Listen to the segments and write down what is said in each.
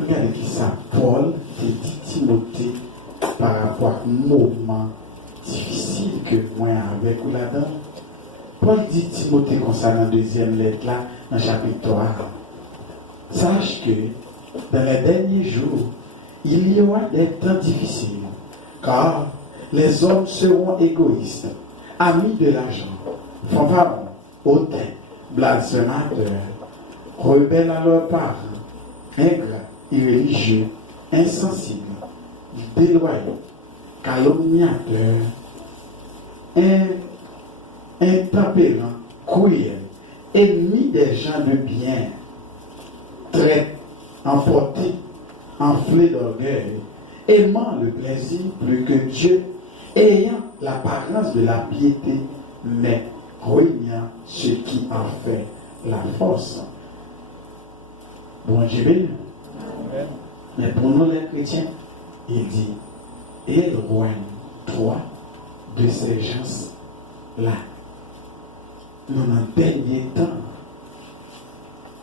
regardez qui ça, Paul te dit Timothée par rapport à un moment difficile que moi avec ou là-dedans. Paul dit Timothée concernant la deuxième lettre là, dans le chapitre 3. Sache que dans les derniers jours, il y aura des temps difficiles, car les hommes seront égoïstes, amis de l'argent, fanfarons, hautains, blasphémateurs, rebelles à leurs parents, ingrats, irréligieux, insensibles, déloyaux, calomniateurs, intempérants, cruels, ennemis des gens de bien, traites, emportés, enflés d'orgueil, aimant le plaisir plus que Dieu, ayant l'apparence de la piété, mais ruinant ce qui en fait la force. Bon Dieu béni. Mais pour nous les chrétiens, il dit, éloigne-toi de ces gens-là. Nous dans le dernier temps.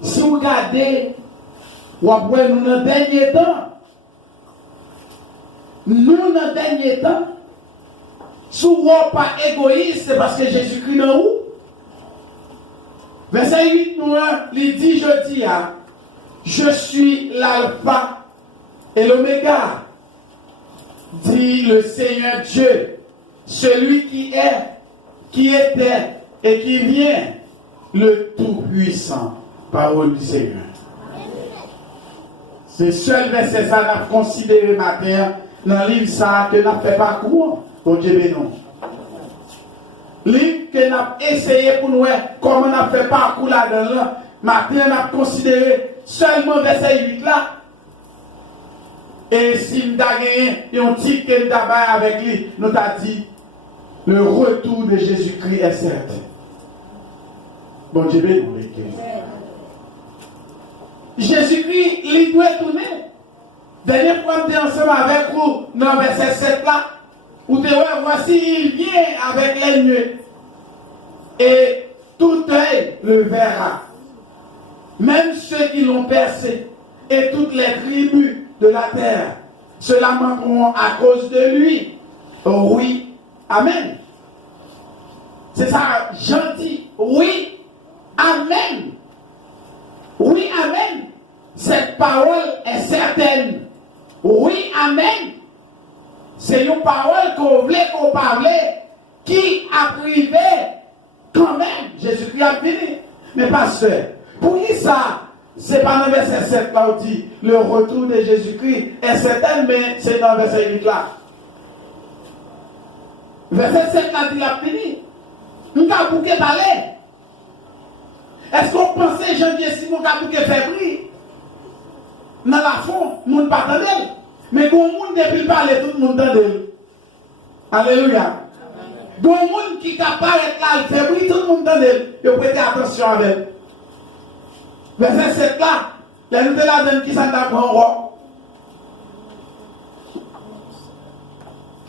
Si vous regardez, nous dans le dernier temps, nous dans le dernier temps, si vous n'êtes pas égoïste, c'est parce que Jésus-Christ dans où? Verset 8, nous, il dit, je dis, je suis l'alpha et l'oméga, dit le Seigneur Dieu, celui qui est, qui était et qui vient, le Tout-Puissant, parole du Seigneur. C'est seul verset ça qu'on a considéré matin dans le livre ça que nous n'avons fait pas courant. Bon Dieu béni. Livre que nous avons essayé pour nous comment on a fait parcours là-dedans. Maintenant, on a considéré seulement verset 8 là. Et si nous avons gagné un titre que nous avons avec lui, nous avons dit le retour de Jésus-Christ est certain. Bon Dieu béni. Jésus-Christ, il doit tourner. Dernière fois, nous sommes ensemble avec vous dans verset 7 là. Où te voyez, voici, il vient avec les nuées. Et tout œil le verra. Même ceux qui l'ont percé. Et toutes les tribus de la terre se lamenteront à cause de lui. Oh oui, amen. C'est ça, gentil. Oui, amen. Oui, amen. Cette parole est certaine. Oui, amen. C'est une parole qu'on voulait, qu'on parlait, qui a privé quand même. Jésus-Christ a fini. Mais pasteur, pour qui ça? C'est pas dans le verset 7 là où dit le retour de Jésus-Christ est certain, mais c'est dans le verset 8 là. Verset 7 là dit la fini. Nous avons bouquet parler. Est-ce qu'on pensait janvier si nous avons bouquet février? Dans la fond, nous ne pas attendre. Mais quand le monde depuis parler, tout le monde entend. Alléluia. Quand le monde qui apparaît là, le février, tout le monde entend. Il faut prêter attention avec. Verset 7 là, les nous de la donne qui s'en apprend.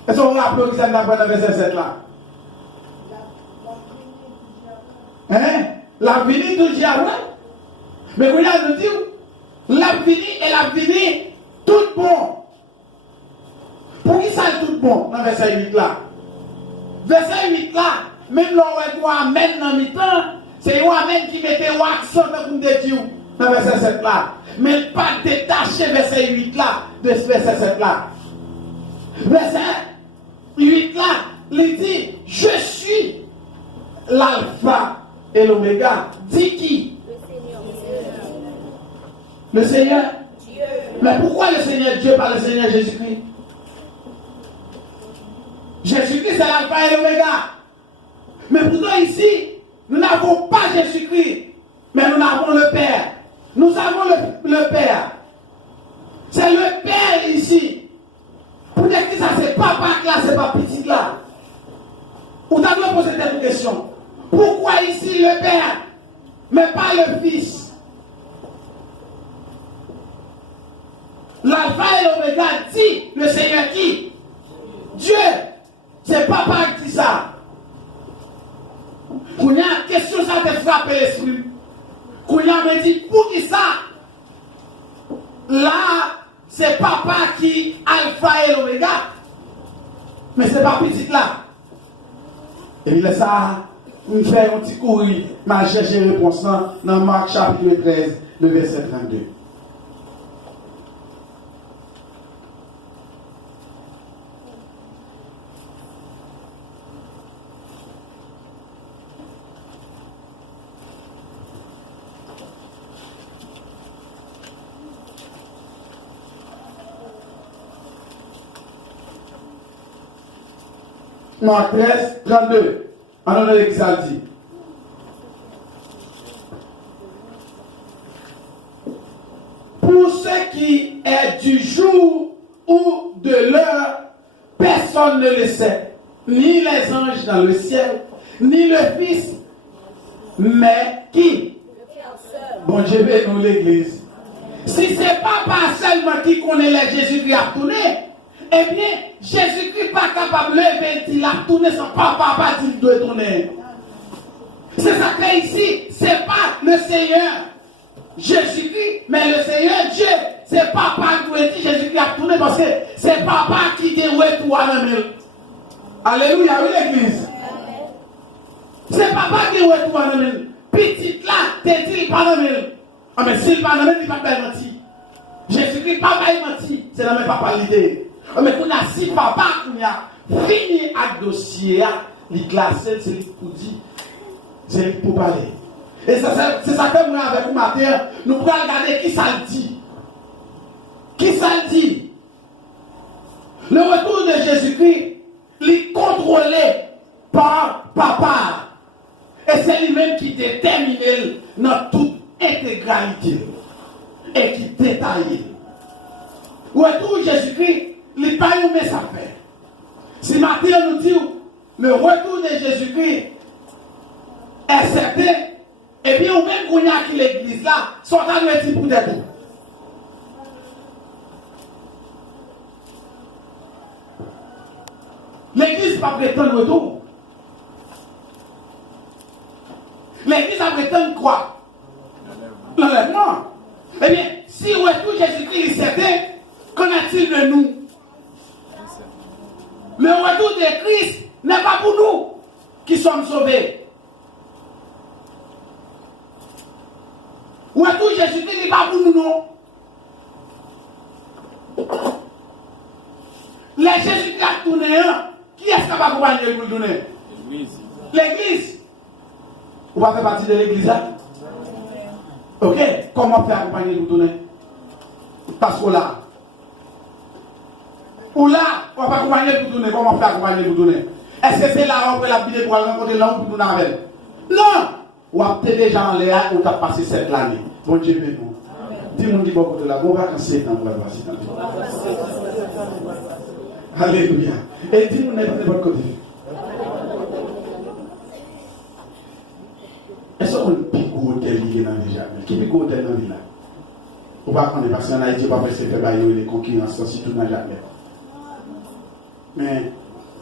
Est-ce qu'on rappelle qui s'en apprend dans verset 7 là? Hein? La vie tout diable. Mais vous avez nous dit, la vie et la vie, tout bon. Pour qui ça est tout bon dans verset 8 là? Verset 8 là, même l'on va amène dans mi-temps, c'est un amène qui mettait l'accent dans le dire dans verset 7 là. Mais pas détacher verset 8 là de ce verset 7 là. Verset 8 là, il dit, je suis l'alpha et l'oméga. Dit qui? Le Seigneur. Dieu. Mais pourquoi le Seigneur Dieu par le Seigneur Jésus-Christ? Jésus-Christ c'est l'alpha et l'oméga. Mais pourtant ici, nous n'avons pas Jésus-Christ, mais nous avons le Père. Nous avons le Père. C'est le Père ici. Pour dire que ça c'est papa là, c'est pas petit là. Vous avez posé cette question. Pourquoi ici le Père, mais pas le Fils? L'alpha et l'oméga dit le Seigneur qui? Dieu. C'est papa qui dit ça. Quand il y a une question, ça te frappe l'esprit. Quand il y a me dit, pour qui ça? Là, c'est papa qui alpha et l'oméga. Mais c'est pas petit là. Et il est ça, nous faisons un petit courrier, ma chercher réponse dans Marc chapitre 13, le verset 32. Marc 13, 32. En honneur de qui ça dit. Pour ce qui est du jour ou de l'heure, personne ne le sait. Ni les anges dans le ciel, ni le Fils. Mais qui? Bon Dieu veut nous l'église. Si c'est pas seulement qui connaît les Jésus-Christ a tourné, eh bien, Jésus-Christ n'est pas capable de lever, il a tourné son papa, il doit tourner. C'est ça que ici, ce n'est pas le Seigneur Jésus-Christ, mais le Seigneur Dieu. C'est papa qui doit dire Jésus-Christ a tourné parce que c'est papa qui dit ouais, toi, non. Alléluia, oui, l'église. C'est papa qui dit ouais, toi, non. Petite là, t'es dit pas non. Ah, mais s'il pas non, il va pas mentir. Jésus-Christ pas menti, c'est la même papa l'idée. Mais quand on a si papa qui a fini avec le dossier, il classe, c'est lui pour dire, c'est lui pour parler. Et c'est ça que moi avec vous matin, nous pouvons regarder qui ça le dit. Qui ça le dit? Le retour de Jésus-Christ, il est contrôlé par papa. Et c'est lui-même qui détermine dans toute intégralité et qui détaille. Le retour de Jésus-Christ, il n'est pas une messe à faire. Si Matthieu nous dit le retour de Jésus-Christ est certain, et bien, ou même qu'on y a qui l'église là, sont à nous dire pour des tout. L'église pas prétendre retour. L'église a prétendre quoi? L'enlèvement. Eh bien, si le retour de Jésus-Christ est certain, qu'en a-t-il de nous? Le retour de Christ n'est pas pour nous qui sommes sauvés. Le retour de Jésus-Christ n'est pas pour nous, non. Les Jésus-Christ a tourné, qui est-ce qui va accompagner pour tourner? L'église. L'église. Vous va faire partie de l'église, hein? Ok? Comment faire accompagner pour tourner? Parce que là, ou là, on va pas accompagner pour tourner. Comment faire accompagner pour tourner? Est-ce que c'est là où on peut la vidéo pour aller rencontrer l'homme pour tourner avec? Non! Ou après déjà en l'air, où tu as passé cette année. Bon Dieu, mais nous. Dis-moi, dis bon côté là, bon vacances, dans la voici. Alléluia. Et dis-moi, n'importe quel côté. Est-ce qu'on peut piquer hôtel dans les jardins? Qui pique hôtel dans les là? Ou pas qu'on est parce qu'en Haïti, pas parce que fait bailler les concurrences aussi tout dans les jardins. Mais,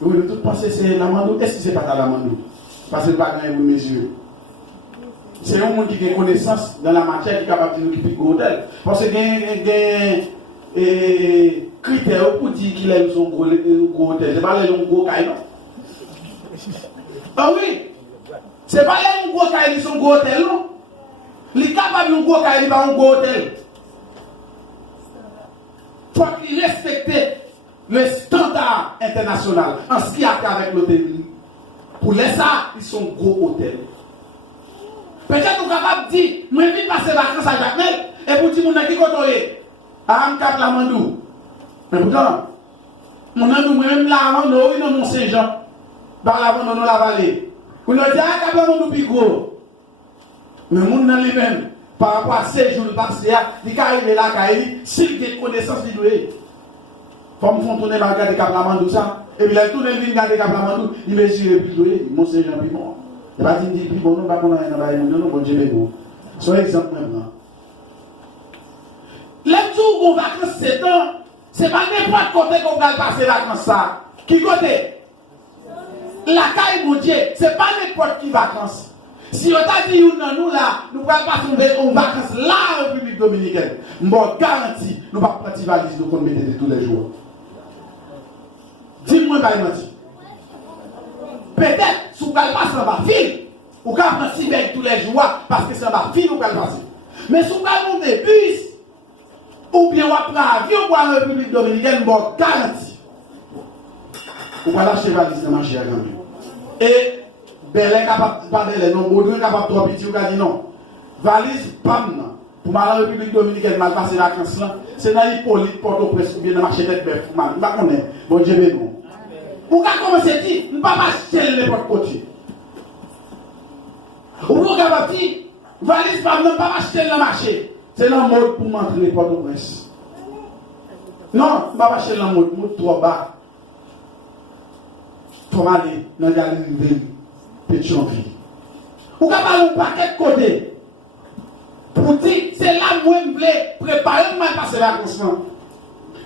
oui, de toute façon, c'est l'amandou. Est-ce que c'est pas l'amandou? Parce que pas gagner une mesure. C'est un monde qui a connaissance dans la matière qui est capable de nous piquer hôtel. Parce que il y a des critères pour dire qu'il aime son gros hôtel. C'est pas le gros caille, non? Ah oui! C'est pas un gros caille, son gros hôtel, non? Il est capable de gros caille, il va un gros hôtel. Il faut qu'il respecte le standard international en ce qui a fait avec l'hôtel. Pour les ça, ils sont gros hôtels. Peut-être qu'on est capable de dire, moi je vais passer vacances à Jacmel, et pour dire, mon qui côté à Amkap la Mandou. Mais pourtant, mon ami, moi-même là, avant de dans mon Saint-Jean, par la Mandou dans la vallée. On a dit, ah, Cap la Mandou plus gros. Mais mon ami lui-même, par rapport à ces jours passés, il est arrivé là, s'il a connaissance, il doit. Comme font tourner la garde de Cap la Mandou ça, et puis il a tourné le garde de Cap la Mandou, il mesure plus doux, mon Saint-Jean plus bon. Il va dire, bon, nous ne pouvons pas aller dans le bon Dieu. Soyez exemple maintenant. Les jours où on va vacances, c'est temps, c'est pas n'importe côté qu'on va passer les vacances ça. Qui côté? La caille, mon Dieu, c'est pas n'importe qui vacances. Si on t'a dit nous là, nous ne pouvons pas trouver en vacances là en République dominicaine. Je garantis, nous ne pouvons pas prendre valise nous mettre tous les jours. Dis-moi, pas menti. Peut-être, si vous ne pouvez pas passer en ville, vous pouvez prendre tous les jours parce que c'est en ville vous pouvez passer. Mais si vous pouvez monter bus, ou bien vous prendre avion pour la République dominicaine, je garantis. Vous pouvez lâcher valise dans le marché à Gambie. Et Belé capable de parler, non, Baudouin capable de trop petit, vous avez dit non. Valise, pam, pour la République dominicaine, mal passer la vacances là, c'est dans l'Hippolyte, Port-au-Prince, ou bien dans le marché tête bœuf, je ne sais pas comment, bon Dieu béni. Vous avez commencé à dire, nous ne pouvons pas acheter n'importe côté. Vous avez dit, valise, pam, ne pas acheter le marché. C'est la mode pour m'entrer Port-au-Prince. Non, ne pas acheter la mode trop bas. Pour aller dans la galerie Pétionville. Vous avez un paquet de côté. Pour dire, c'est là où vous voulez préparer pour passer la vacances.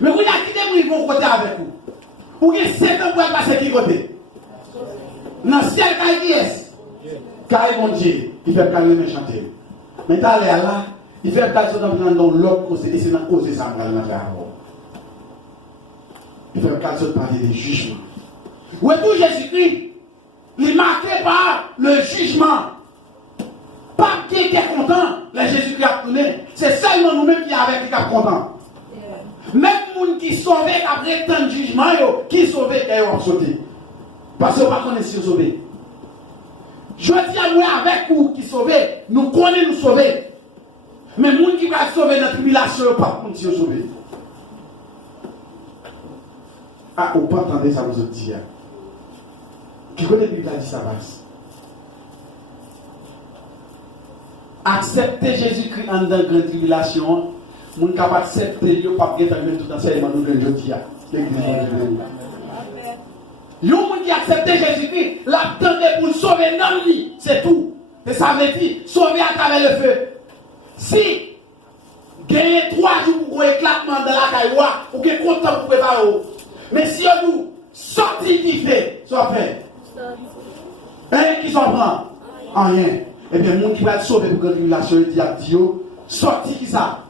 Mais vous avez quitté mon côté avec vous. Vous avez 7 ans pour passer qui côté? Dans le ciel, qui est? Car mon Dieu, il fait calmer mes chanter. Mais t'as l'air là, il fait calmer dans l'autre côté, et c'est dans cause de ça que je vais faire. Il fait calmer parler des jugements. Où est tout Jésus-Christ? Il est marqué par le jugement. Pas qui était content, le Jésus-Christ a tourné. C'est seulement nous-mêmes qui avec qui sommes contents. Même les gens qui sauvent après tant de jugement, qui sauvent et qui ont sauté. Parce que vous ne connaissez pas si vous sauvez. Je dis à moi avec vous qui sauvez, nous connaissons nous sauver. Mais les gens qui vont sauver dans la tribulation, ils ne pas si vous sauvez. Ah, vous ne pas entendre ça, vous dire. Qui connaît la Bible a dit ça passe. Accepter Jésus-Christ en dans grande tribulation, nous sommes capables d'accepter, nous ne pouvons pas faire tout enseignement nous le dis. L'église de Dieu. Les gens qui acceptent Jésus-Christ, l'attendent pour sauver non lui, c'est tout. Et ça veut dire sauver à travers le feu. Si gagnez 3 jours pour un éclatement dans la cailloua, ou que content pour préparer. Mais si vous sortez du fait, soit fait. Hein, qui s'en prend? Rien. Et bien, les gens qui va être sauvé pour que la tribulation, il dit à Dieu, sorti qui ça?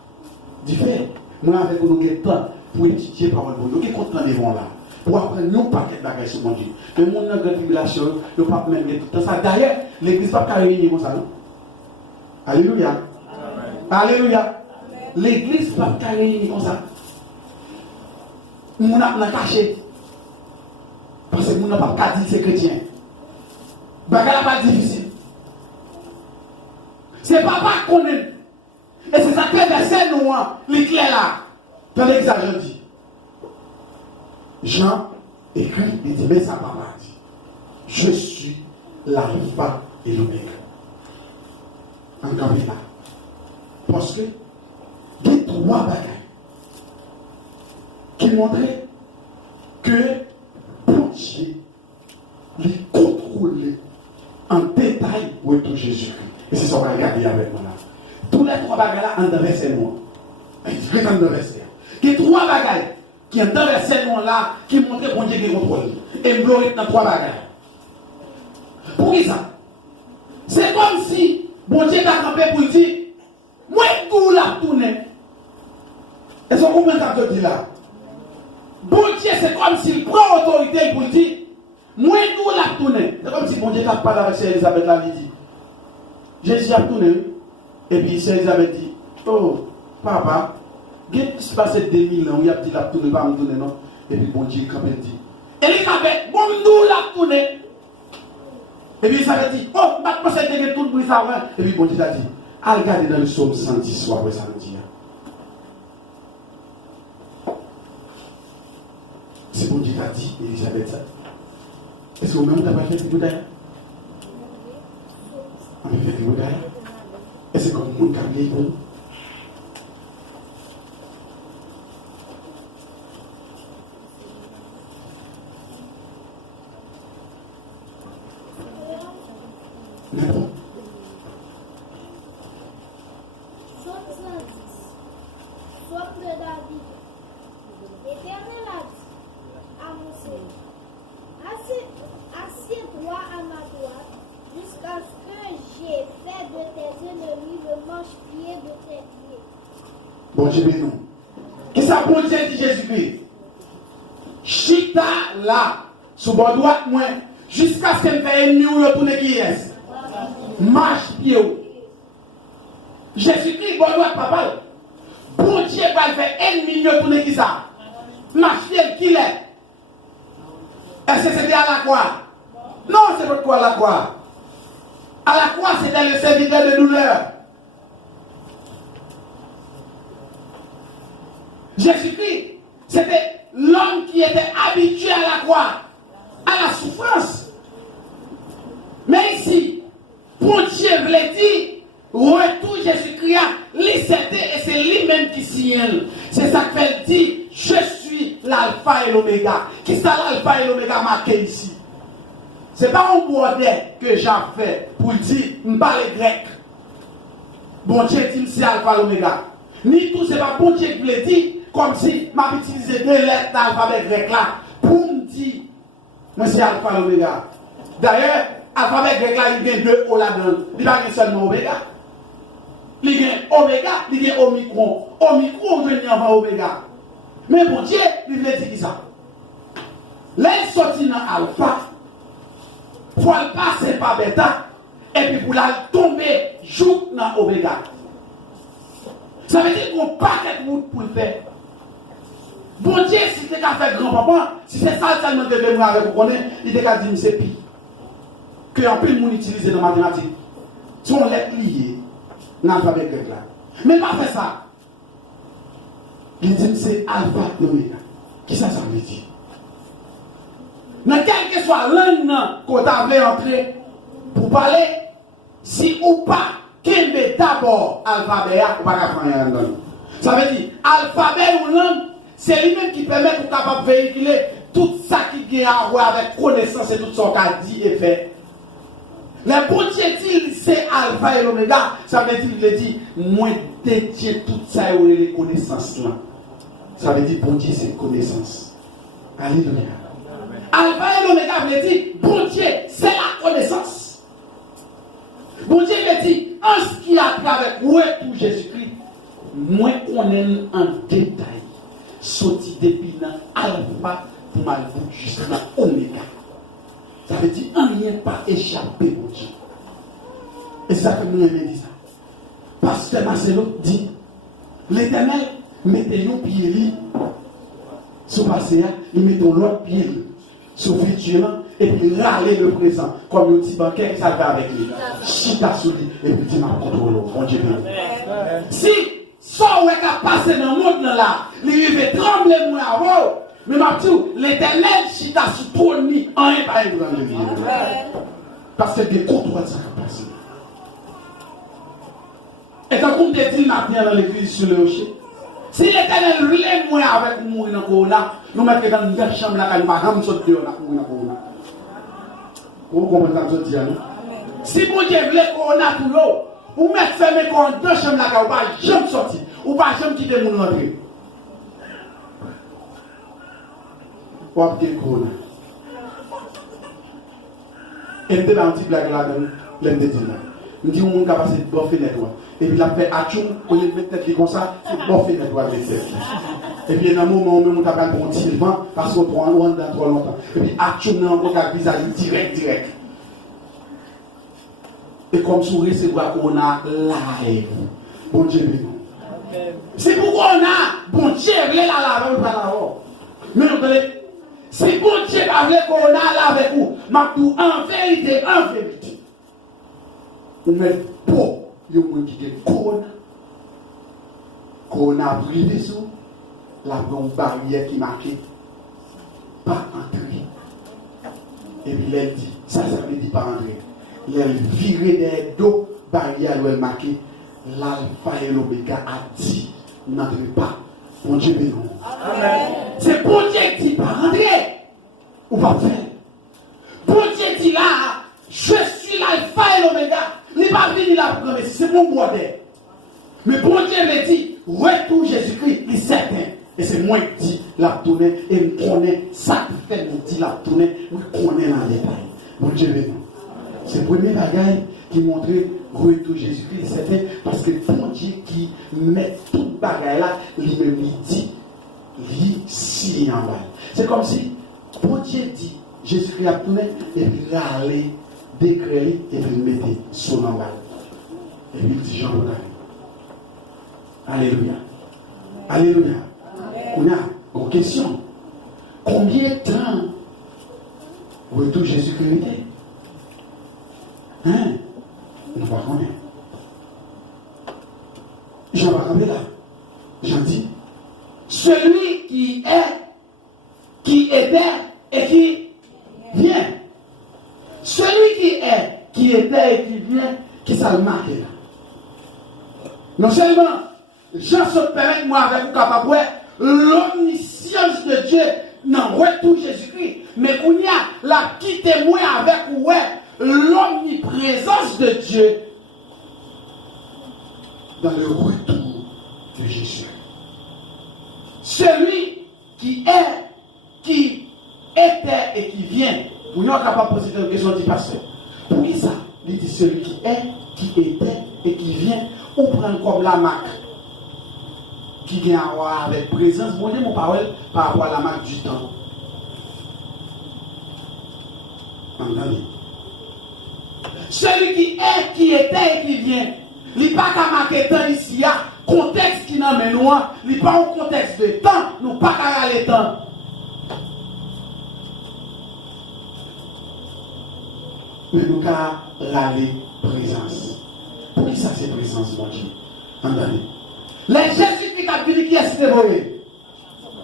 Du fait. Moi, avec nous, nous avons temps pour étudier par le bon. Nous sommes contents de là. Pour apprendre nous paquet de bagages sur mon Dieu. Le monde dans la tribulation, le pape même tout le temps. D'ailleurs, l'église ne peut pas réunir comme ça. Alléluia. Alléluia. L'église ne peut pas réunir comme ça. Nous n'avons pas caché. Parce que nous n'avons pas dit que c'est chrétien. Bagage pas difficile. C'est papa qu'on est. Et c'est ça que les versets nous, les clés là. Dans l'exagération dit. Jean écrit, il dit, mais ça papa dit. Je suis l'alpha et l'oméga. Encore là. Parce que, il y a 3 bagages qui montraient que pour Dieu, il contrôle en détail où est tout Jésus-Christ. Et c'est ce qu'on va regarder avec moi là. Tous les 3 bagages là, en verset noir. Il y a 3 bagages qui ont dans verset noir là, qui montrent qu'on Dieu qui contrôle. Et il dans 3 bagages. Pour qui ça? C'est comme si, bon Dieu a campé pour dire, moi tout la tourné. Est-ce qu'on comprend ce que je dis là? Bon Dieu, c'est comme s'il prend autorité pour dire, moi tout la tourné. C'est comme si bon Dieu n'a pas avec Sœur Elisabeth là, il dit. Jésus a tourné, et puis Sœur Elisabeth dit, oh, papa, qu'est-ce qui se passe 2000 ans, il a dit la tourné, pas me tourner, non? Et puis bon Dieu, quand il dit, Elisabeth, bon nous la tourné. Et puis Elisabeth dit, oh, maintenant c'est que tout le bruit ça va. Et puis bon Dieu a dit, allez regarder dans le psaume 110, soit après samedi. C'est bon Dieu qui a dit, Elisabeth, ça. Est-ce que vous-même, vous n'avez pas fait des bouteilles? On a fait des bouteilles? Est-ce que comme le monde qui a bien pour nous? Non. Somme de David. L'Éternel a dit à mon Seigneur, assieds-toi à ma droite jusqu'à ce que marche-pied de tes pieds. Bon Dieu, bénis. Qui ça bon Dieu dit Jésus-Christ? Chita là, sous bord droite, moi, jusqu'à ce qu'elle fasse ennemi ou retourner qui est. Marche-pied. Jésus-Christ, bord droite, papa. Bon Dieu va faire ennemi ou retourner qui ça? Marche-pied, qui l'est? Est-ce que c'était à la croix? Non, c'est pas quoi à la croix. À la croix, c'était le serviteur de douleur. Jésus-Christ, c'était l'homme qui était habitué à la croix, à la souffrance. Mais ici, pour Dieu voulait dire, retour Jésus-Christ, et c'est lui-même qui signe. C'est ça qu'elle dit, je suis l'alpha et l'oméga. Qui ça l'alpha et l'oméga marqué ici? Ce n'est pas un bordet que j'ai fait pour dire, je ne parle grec. Bon Dieu dit, c'est alpha et l'oméga. Ni tout, ce n'est pas bon Dieu qui le dit, comme si je utilisé 2 lettres d'alphabet grec là, pour me dire, moi c'est alpha et l'oméga. D'ailleurs, l'alphabet grec là, il y a 2 O là-dedans. Il n'y a pas seulement oméga. Il y a oméga, il y a omicron. Omicron, on vient avant oméga. Mais bon Dieu, il veut dire qui ça? L'aile sortit dans alpha, pour le passer par bêta, et puis pour la tomber, joue dans oméga. Ça veut dire qu'on n'a pas quelque chose pour le faire. Bon Dieu, si tu as fait grand-papa, si c'est ça seulement que je vais avec vous connaître, il t'a dit que c'est pire. Que en plus de monde utilisé dans la mathématique. Si on l'est lié, dans l'alphabet grec là. Mais pas faire ça. Il dit que c'est alpha et oméga. Qui ça veut dire? Dans quelle que soit langue qu'on t'avait entré pour parler, si ou pas, qu'il met d'abord alphabet, ou pas qu'à prendre un langue. Ça veut dire, alphabet ou langue, c'est lui-même qui permet de capable véhiculer tout ça qui a à voir avec connaissance et tout ce qu'il a dit et fait. Le bon Dieu dit, c'est alpha et l'oméga. Ça veut dire, il dit, moi dédié tout ça et les connaissances là. Ça veut dire, bon Dieu, c'est connaissance. Alléluia. Alpha et l'oméga veut dire, bon Dieu, c'est la connaissance. Bon Dieu veut dire, en ce qui a trait avec moi tout Jésus-Christ, moi on est en détail. Sorti depuis dans alpha pour mal jusqu'à oméga. Ça veut dire rien pas échappé mon Dieu. Et ça que nous aimons dire ça. Pasteur Marcelo dit, l'Éternel mettez nos pieds sur le passé, il met l'autre pied sur le futur et puis râler le présent comme le petit banquier qui s'avait avec lui. Chita sur lui et puis dit ma contrôle. Mon Dieu. Si ça ou est qu'à passer dans le monde là, il va trembler moi avant. Mais ma dit, l'Éternel chita sur tout ni en un pas une grande vie. Parce que des contrôles ça va passer. Et quand on dit maintenant dans l'église sur le rocher, si l'Éternel voulait moi avec moi dans le corona, nous mettons dans une belle chambre là, quand nous allons sortir dans le corona. Vous comprenez ce que je dis? Si vous voulez corona pour l'eau, vous mettez fermé dans 2 chambres là, vous ne pouvez jamais sortir, vous ne pouvez jamais quitter mon rentrer. Vous avez dit corona. Et puis là, on dit blague là, l'un des dîners. On dit on va passer de bonne fenêtre. Et puis la fait atchoum, quand il met tête comme ça, c'est bonne fenêtre avec tête. Et puis dans un moment où on a pas un petit vent, parce qu'on prend loin dans trop longtemps. Et puis atchoum, on a un visage direct. Et comme souris, c'est quoi qu'on a lavé. Bon Dieu, béni. C'est pourquoi on a, bon Dieu, il est là, on va là. Mais vous savez, c'est bon Dieu qui a voulu qu'on a là avec vous. Mais en vérité, mais pour les gens qui ont corona privé sur la grande barrière qui marquait pas entrer. Et puis elle dit, ça veut dire pas entrer. Elle viré des dos barrière où elle marquait l'alpha et l'oméga a dit n'entrez pas. Bon Dieu béni. C'est bon Dieu qui dit pas entrer ou pas faire. Bon Dieu dit là, je suis l'alpha et l'oméga. Il n'est pas venu là pour mais c'est mon bordel. Mais bon Dieu me dit, retour Jésus-Christ, il est certain. Et c'est moi qui dis la tournée, et me connais, ça qui fait me dit la tournée, me connais dans les détails. Bon Dieu, c'est le premier bagage qui montrait retour Jésus-Christ. C'était parce que bon Dieu qui met tout le bagage là, lui-même dit, lui signe en bas. C'est comme si bon Dieu dit, Jésus-Christ a tourné, et puis il a allé décréter, et puis il mettait son en bas. Et puis il dit Jean Baptiste. Alléluia. Alléluia. On a une question. Combien de temps retour Jésus-Christ était? Hein? On ne va pas connaître. Jean va camper là. Jean dit, celui qui est, qui était et qui vient. Celui qui est, qui était et qui vient, qui ça le marque là. Non seulement, Jean se permet moi avec vous capable l'omniscience de Dieu dans retour Jésus-Christ, mais qu'on y a la qui témoin avec vous l'omniprésence de Dieu dans le retour de Jésus. Celui qui est, qui était et qui vient. Vous n'êtes capable de poser une question du pasteur. Pour qui ça? Il dit celui qui est, qui était et qui vient, ou prendre comme la marque qui vient avoir avec présence. Vous voyez mon parole par rapport à la marque du temps. Entendez? Celui qui est, qui était et qui vient, il n'y a pas qu'à marquer temps ici, il y a contexte qui n'en met loin, il n'y a pas un contexte de temps, nous pas qu'à aller temps. Mais nous qu'à aller présence. Pour qui ça c'est présence, mon Dieu? Entendez? Les Jésus-Christ a dit qui est célébré?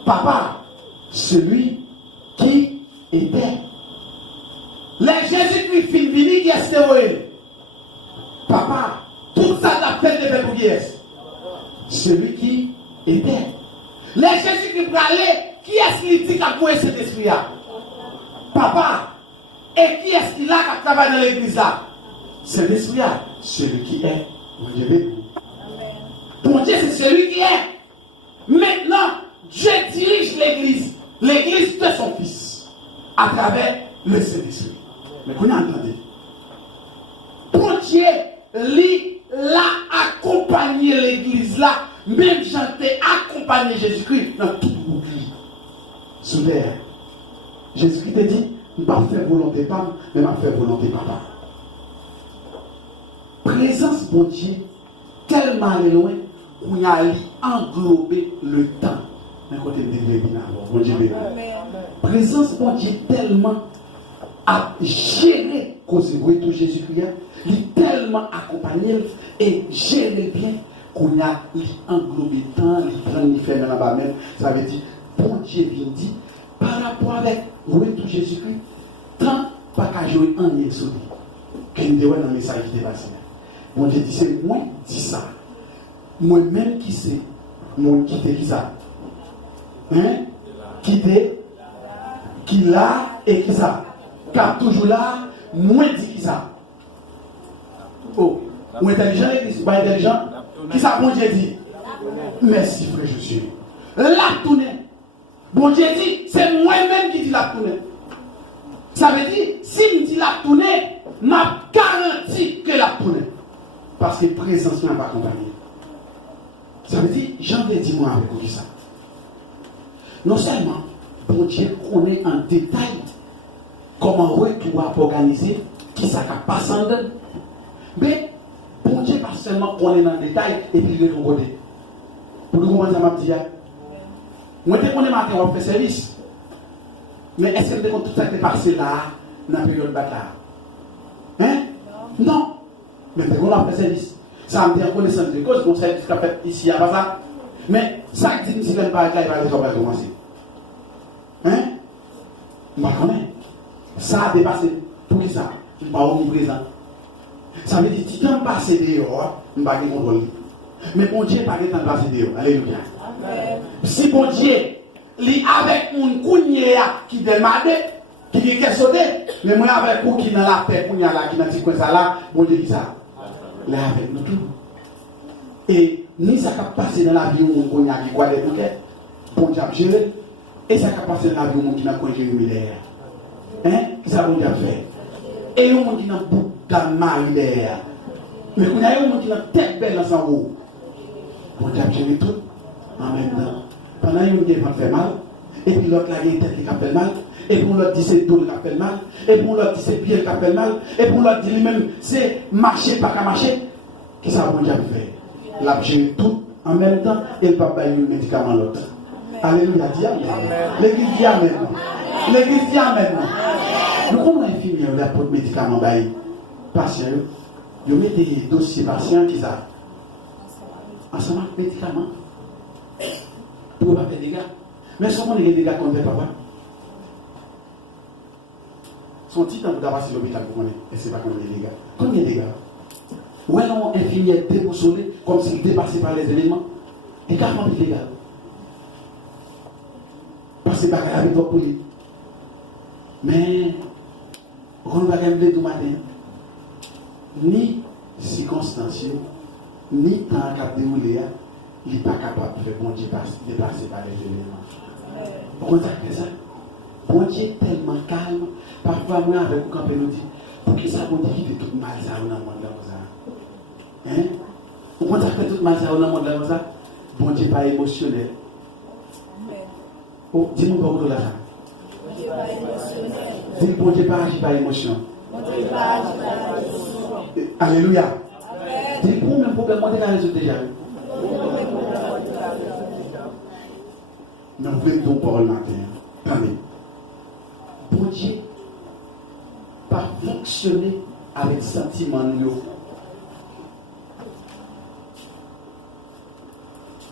Papa, celui qui était. Les Jésus-Christ fin vini qui est célébré? Papa, tout ça t'a fait de faire pour qui est? Celui qui était. Les Jésus-Christ pralé, qui est-ce qui dit qu'a poussé cet esprit-là? Papa, et qui est-ce qui a qui travaille dans l'église là? Cet esprit-là, celui qui est. Mon Dieu, bon Dieu, c'est celui qui est. Maintenant, Dieu dirige l'église. L'église de son fils. À travers le Saint-Esprit. Mais qu'on a entendu. Bon Dieu, lui, l'a accompagné l'église là. Même j'étais accompagné Jésus-Christ dans tout le monde. Sous l'air. Jésus-Christ te dit, je ne vais pas faire volonté femme, mais je vais faire volonté papa. Présence, bon Dieu, tellement loin qu'on a englobé le temps. D'un côté de bon Dieu, présence, bon Dieu, tellement a géré cause de Jésus-Christ, il tellement accompagné et géré bien qu'on a englobé le temps, il planifié dans la bas même. Ça veut dire, bon Dieu vient dire, par rapport avec retour Jésus-Christ, tant pas qu'à jouer en lien sur lui. Qu'il me dans le message qui est passé. Bon Dieu dit, c'est moi qui dis ça. Moi-même qui sais, moi qui t'ai dit ça. Hein? Qui t'es, qui là et qui ça. Car toujours là, moi dit qui ça. Oh, moi intelligent et qui pas intelligent. Qui ça, bon Dieu dit? Merci frère, je suis. La tournée. Bon Dieu dit, c'est moi-même qui dis la tournée. Ça veut dire, si je dis la tournée, m'a garanti que la tournée. Parce que présence n'a pas accompagné. Ça veut dire, j'en ai dit moi avec vous ça. Non seulement, bon Dieu connaît en détail comment retour à organiser, qui ça n'a pas sans donne. Mais, bon Dieu pas seulement connaît en détail et puis il est côté. Pour nous comprendre ça m'a dit, moi je connais matin on fait service. Mais est-ce que tout ça qui est passé là, dans la période de bataille? Hein? Non. Mais on a fait service. Ça me dit en connaissance de cause, on sait ce qu'on a fait ici, à ça. Mais ça dit, si le bagage, il va les avoir commencé. Hein? Je ne connais. Ça a dépassé. Pour qui ça? Je ne suis pas omniprésent. Ça veut dire, si tu as passé dehors, je ne vais pas contrôler. Mais bon Dieu, pas de temps passé dehors. Alléluia. Si bon Dieu, li avec mon kounye qui demande, qui dit qu'est sauté, mais moi avec vous qui dans la paix, kounye là, qui dans petit coin ça là, bon Dieu dit ça. Là avec nous tout. Et ni ça qui passe dans la vie où on a qui croit des bouquets, bon Dieu a géré. Et ça qui passe dans la vie où on qui n'a pas géré derrière. Hein? Qui ça bon Dieu a fait? Et on qui n'a dans Marie. Mais quand il y a un monde qui a tête belle dans son haut, on a géré tout en même temps. Pendant qu'il y a un qui fait mal, et puis l'autre là, il y a une tête qui fait mal, et puis l'autre dit c'est dos qui fait mal, et puis l'autre dit c'est pied qui fait mal, et puis l'autre dit lui-même c'est marcher, pas qu'à marcher. Qui ça bon Dieu fait? Il a géré tout en même temps, et il ne peut pas bailler le médicament l'autre. Alléluia, dis Amen. L'église dit Amen. L'église dit Amen. Nous, comment infirmière il a pour le médicament bailler? Patient, il met des dossiers patients qui ça. Ensemble avec médicaments. Pour ne pas faire des dégâts. Mais si on a des dégâts qu'on ne fait pas, son titre, on doit passer l'hôpital pour qu'on ait. Et c'est pas qu'on a des dégâts. Combien de dégâts? Ou alors, infirmière déboussolée, comme s'il dépassait par les éléments. Et carrément des dégâts. Parce que c'est pas avec toi pour lui. Mais, on ne va pas tout matin. Ni circonstances, ni temps à dérouler, il n'est pas capable de faire bon Dieu dépasser par les éléments. Vous comprenez ça? Bon Dieu est tellement calme. Parfois, moi, avec vous, quand on nous dit, pour que ça, bon Dieu, qui fait tout mal, ça, on a le monde là, ça. Hein? Vous comprenez ça, fait tout mal, ça, on a le monde là, ça. Bon Dieu, pas émotionnel. Oh, dis-moi pas où là, ça. Dis bon Dieu, pas agir par émotion. Alléluia. Dis pour même problème, on est résoudre déjà. Nous voulons ton parole matin. Attendez. Bon Dieu, pas fonctionner avec sentiment de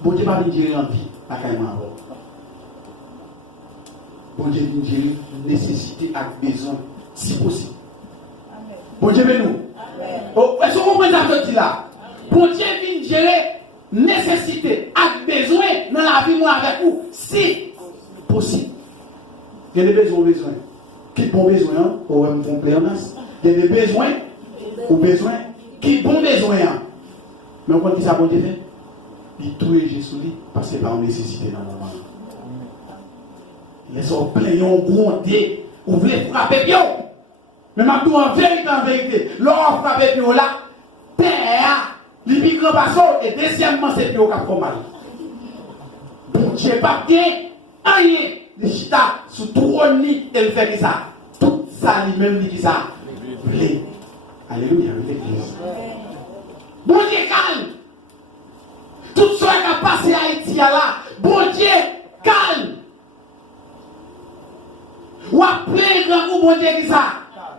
bon Dieu, pas venir en vie à Caïman. Bon Dieu, venir nécessité et besoin, si possible. Bon Dieu, nous. Est-ce que vous comprenez ce que dit là? Bon Dieu vient gérer nécessité et besoin dans la vie avec vous, si possible. Il y a des besoins. Qui bon besoin, ou un bon pléonasme. Il y a des besoins, ou besoins, qui bon besoin. Mais on peut dire ça, bon Dieu fait. Il trouve Jésus parce que c'est pas une nécessité dans le moment. Les gens plaignent, grondés, ou voulez frapper bien. Mais maintenant, en vérité, l'on frappe bien là, terre, les micro passants, et deuxièmement, c'est bien au cap mal. Bon Dieu, pas bien, rien, les chita, sous trône, et le fait ça. Tout ça, lui-même, dit ça. Alléluia, l'église. Bon Dieu, calme. Tout ce qui a passé à Haïti là, bon Dieu, calme. Ou à plein grand coup, bon Dieu, dit ça.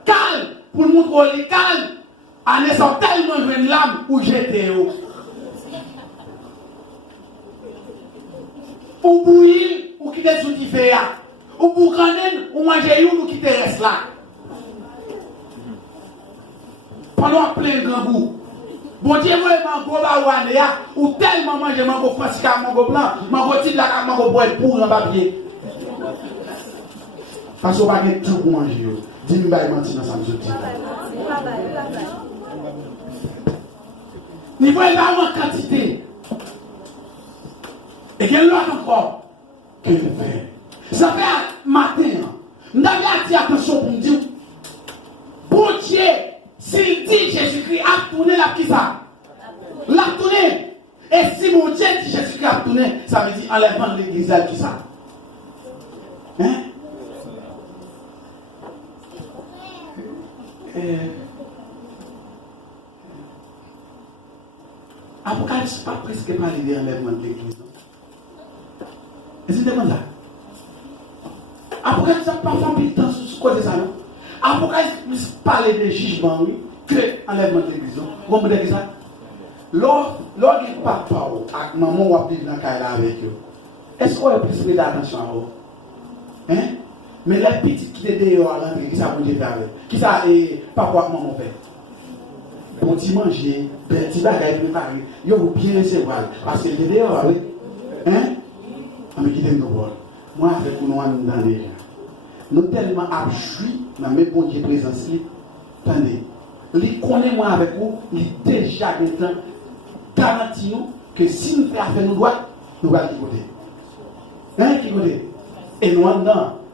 Calme, pour nous montrer calme. En étant tellement de l'âme où j'étais. Ou bouillir, ou quitter tout qui fait. Ou pour grandir, ou manger une, ou quitter reste là. Pendant plein grand goût. Bon Dieu, vraiment, gros baouane, ou tellement manger mango français, mango blanc, mango tigre, mango boîte pour un papier. Parce qu'on va pas tout pour manger. Dis-moi, il mentit dans sa maison. Niveau est là en quantité. Et qu'il y a l'autre encore. Qu'il fait. Ça fait matin. Nous avons dit attention pour nous dire. Bon Dieu, s'il dit Jésus-Christ a tourné la qui ça? L'a tourné. Et si mon Dieu dit Jésus-Christ a tourné, ça veut dire enlèvement de l'église et tout ça. Hein? Apocalypse pas presque pas l'idée d'enlèvement de l'église. Et c'est comme ça. Apocalypse n'a pas fait temps sur ce côté ça, non? Apocalypse parle de jugement, oui, que enlèvement de l'église. Vous comprenez ça? Lors du papa, avec maman ou après dans le cas avec eux, est-ce qu'on a plus prêté attention à eux? Hein? Mais les petites qui étaient dehors à l'entrée, qui ça vous fait avec? Qui ça et papa et maman fait? Pour t'y manger, petit bagage préparé, ils vont bien recevoir. Parce qu'ils étaient dehors avec. Hein? Mais qui t'aime nous voir? Moi, avec nous, on dans déjà. Nous tellement abjouis dans mes bons Dieu présence. Attendez, les connaît moi avec vous, il déjà garantit que si nous faisons affaire nous droits, nous allons côté. Hein, qui côté? Et nous, non,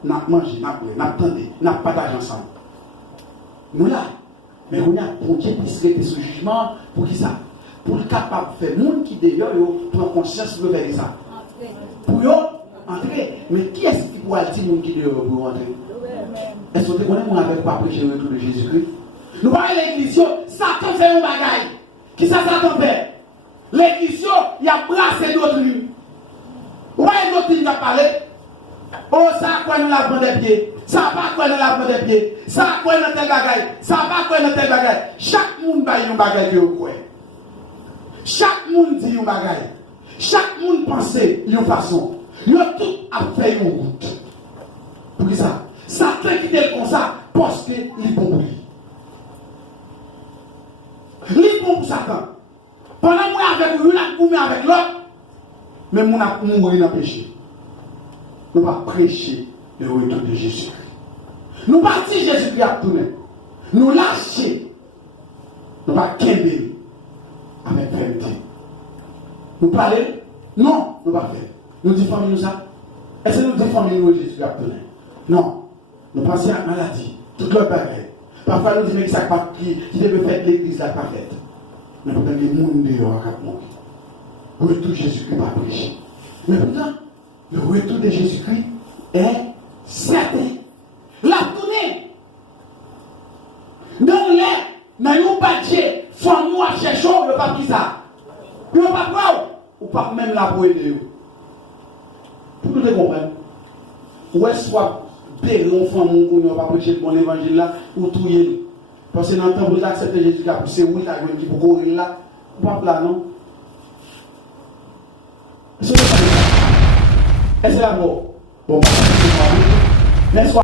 nous mangé, nous attendons, nous partagé ensemble. Nous là, Mais on a pour Dieu qui serait ce jugement, pour qui ça? Pour le capable de faire monde qui d'ailleurs prend conscience de faire ça. Pour eux, entrer. Mais qui est-ce qui pourra dire monde qui d'ailleurs pour entrer? Est-ce que vous connaissez moi avec pas prêcher le retour de Jésus-Christ? Nous parlons de l'église, Satan fait un bagaille. Qui ça Satan fait? L'église, il a brassé d'autres lignes. Où est-ce que doctrine a parlé? Oh, ça quoi nous lavons des pieds. Ça pas quoi nous lavons des pieds. Ça quoi nous tel bagaille. Ça pas quoi nous tel bagaille. Chaque monde a un bagaille que vous croyez. Chaque monde dit un bagaille. Chaque monde pense une façon. Ils ont tout à faire une route. Pour qui ça? Satan qui est comme ça parce qu'il est bon pour lui. Il est bon pour Satan. Pendant que moi avec lui, nous avec l'autre, mais nous avons mouru dans le péché. Nous ne prêcher le retour de Jésus-Christ. Nous ne pas dire Jésus-Christ à tourner. Nous lâcher. Nous ne pas québer avec vérité. Nous parler? Non, nous ne pas faire. Nous disons nous ça. Est-ce que nous disons nous Jésus-Christ à tourner? Non. Nous pensons à la maladie. Toute leur bagaille. Parfois nous disons que ça qui devait faire l'église là pas faite. Mais pourtant les gens dehors à mourir. Le retour de Jésus-Christ pas prêché. Mais pourtant, le retour de Jésus-Christ est certain. La tournée. Dans l'air, dans nos budget, faut nous chercher le pas qui ça. Nous pas quoi ou pas même la pour aider. Pour nous comprendre. Ou est-ce soit bérer enfant mon qu'on pas prêcher le bon évangile là ou touyer. Parce que dans le temps vous acceptez Jésus là c'est oui là qui pour courir là. Pas là non. Est-ce que c'est la mort? Bon, n'est-ce pas?